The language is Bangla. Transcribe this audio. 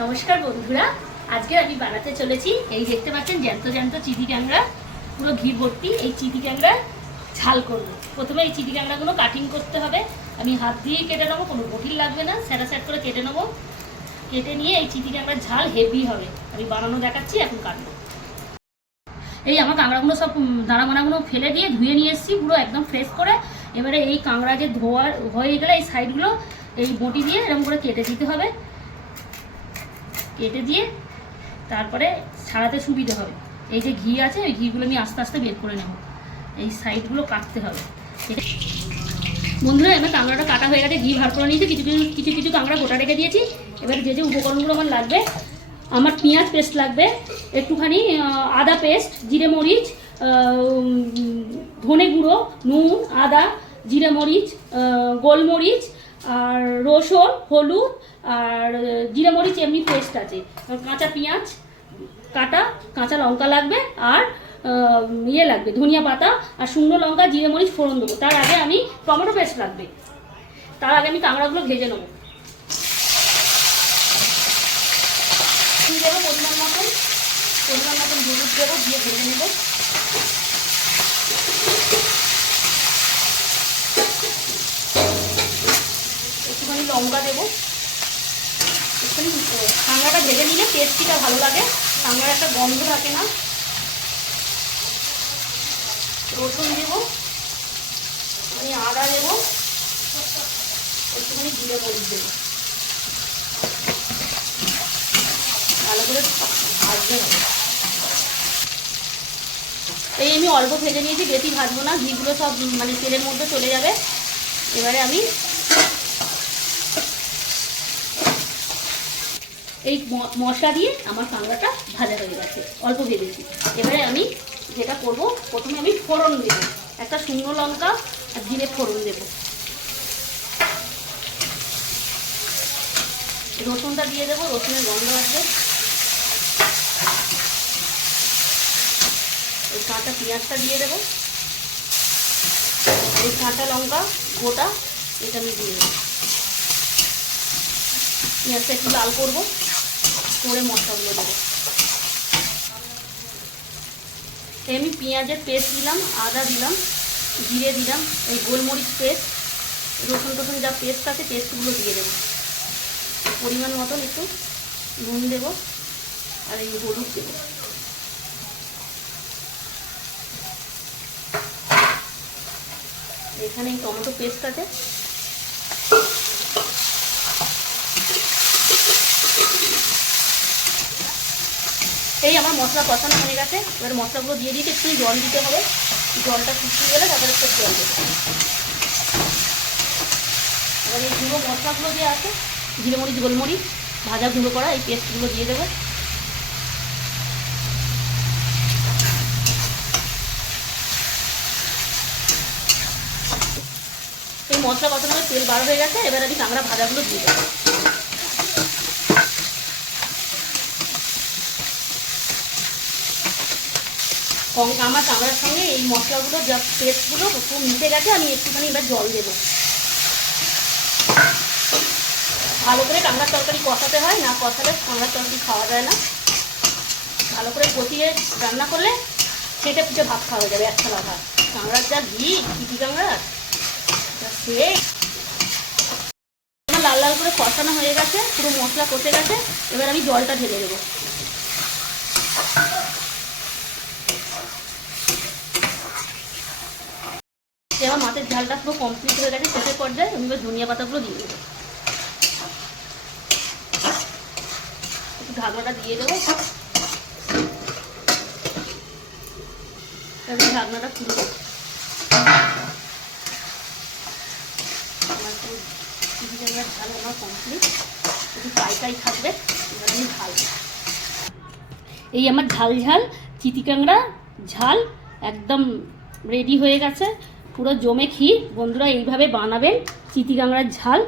নমস্কার বন্ধুরা আজকে আমি বানাতে চলেছি এই দেখতে পাচ্ছেন জ্যান্ত জ্যান্ত চিঠি ক্যাংরা পুরো ঘি ভর্তি এই চিঠি ক্যাংরা ঝাল করব। প্রথমে এই চিঠি ক্যাংরাগুলো কাটিং করতে হবে আমি হাত দিয়েই কেটে নেব কোনো বটিল লাগবে না স্যারা স্যাট করে কেটে নেব। কেটে নিয়ে এই চিঠি ক্যাংরার ঝাল হেভি হবে আমি বানানো দেখাচ্ছি এখন কাটবো। এই আমার কাঁকড়াগুলো সব উম, দানা মানাগুলো ফেলে দিয়ে ধুয়ে নিয়ে এসেছি পুরো একদম ফ্রেশ করে। এবারে এই কাঁকড়া যে ধোয়ার হয়ে গেলে এই সাইডগুলো এই বটি দিয়ে এরকম করে কেটে দিতে হবে। কেটে দিয়ে তারপরে ছাড়াতে সুবিধে হবে। এই যে ঘি আছে, ওই ঘিগুলো আমি আস্তে আস্তে বের করে নেব। এই সাইডগুলো কাটতে হবে। বন্ধুরা, এবার কাঁকড়াটা কাটা হয়ে গেছে, ঘি ভার করে নিয়েছি, কিছু কিছু কিছু কিছু কাঁকড়া গোটা রেখে দিয়েছি। এবার যে যে উপকরণগুলো আমার লাগবে, আমার পেঁয়াজ পেস্ট লাগবে, একটুখানি আদা পেস্ট, জিরে মরিচ ধনে গুঁড়ো, নুন, আদা, জিরে মরিচ গোলমরিচ আর রসুন, হলুদ, আর জিরে মরিচ এমনি পেস্ট আছে। কাঁচা পেঁয়াজ, কাটা, কাঁচা লঙ্কা লাগবে, আর ইয়ে লাগবে, ধনিয়া পাতা, আর শুকনো লঙ্কা, জিরে মরিচ ফোড়ন দেবো। তার আগে আমি টমেটো পেস্ট লাগবে। তার আগে আমি কাঁকড়াগুলো ভেজে নেব। দেবো পরিমাণ মতন পরিমাণ মতন হলুদ দেবো, দিয়ে ভেজে নেব একটুখানি লঙ্কা দেবো। একটুখানি ভেজে নিলে টেস্টিটা ভালো লাগে। কাঁকড়ার একটা গন্ধ থাকে না। রসুন দেবো। আমি আদা দেবো। একটুখানি জিরে মরিচ দেবো। ভালো করে ভাজতে হবে। এই আমি অল্প ভেজে নিয়েছি, বেশি ভাজবো না। ঘিগুলো সব মানে তেলের মধ্যে চলে যাবে। এবারে আমি এই মশলা দিয়ে আমার কাঁকড়াটা ভাজা হয়ে গেছে, অল্প ভেজেছি। এবারে আমি যেটা করব, প্রথমে আমি ফোড়ন দেবো, একটা শুকনো লঙ্কা আর জিরে ফোড়ন দেবো। রসুনটা দিয়ে দেবো, রসুনের গন্ধ আছে এই কাঁচা পেঁয়াজটা দিয়ে দেবো। এই কাঁচা লঙ্কা গোটা, এটা আমি দিয়ে দেবো। পেঁয়াজটা একটু লাল করব। করে মশলাগুলো দেবো। আমি পেঁয়াজের পেস্ট দিলাম, আদা দিলাম, জিরে দিলাম, এই গোলমরিচ পেস্ট, রসুন টসুন যা পেস্ট আছে পেস্টগুলো দিয়ে দেবো। পরিমাণ মতন একটু নুন দেবো আর এই হলুদ দেবো। এখানে এই টমেটো পেস্ট আছে। এই আমার মশলা কষানো হয়ে গেছে। এবার মশলাগুলো দিয়ে দিতে একটু জল দিতে হবে। জলটা শুকিয়ে গেলে তারপরে একটু জল দেবো। এবার এই গুঁড়ো মশলাগুলো যে আছে, জিরে মরিচ, গোলমরিচ, ভাজা গুঁড়ো করা, এই পেস্টগুলো দিয়ে দেবে। এই মশলা কষানো তেল বার হয়ে গেছে, এবার আমি কাঁকড়া ভাজাগুলো দিয়ে দেবো। আমার কাঁকড়ার সঙ্গে এই মশলাগুলো, যা পেস্টগুলো খুব মিশে গেছে, আমি একটুখানি এবার জল দেবো। ভালো করে কাঁকড়ার তরকারি কষাতে হয়, না কষালে কাঁকড়ার তরকারি খাওয়া যায় না। ভালো করে কষিয়ে রান্না করলে সেটা পিঠে ভাত খাওয়া যাবে, এক থালা ভাত। যা ঘি কিটি সে আমার লাল লাল করে কষানো হয়ে গেছে, পুরো মশলা কষে গেছে, এবার আমি জলটা ঢেলে দেবো। এবার মাছের ঝালটা পুরো কমপ্লিট হয়ে গেছে, শেষের পর্যায়ে আমি এবার ধনিয়া পাতাগুলো দিয়ে দেবো। একটু ঢাকনাটা দিয়ে দেবো। এবার ঢাকনাটা খুলে দেবো। আমার তো ঝাল আমার কমপ্লিট একটু ঝাল এই আমার ঝাল ঝাল চিতি কাঁকড়া ঝাল একদম রেডি হয়ে গেছে। পুরো জমে ক্ষীর। বন্ধুরা এইভাবে বানাবেন চিতি কাঁকড়ার ঝাল।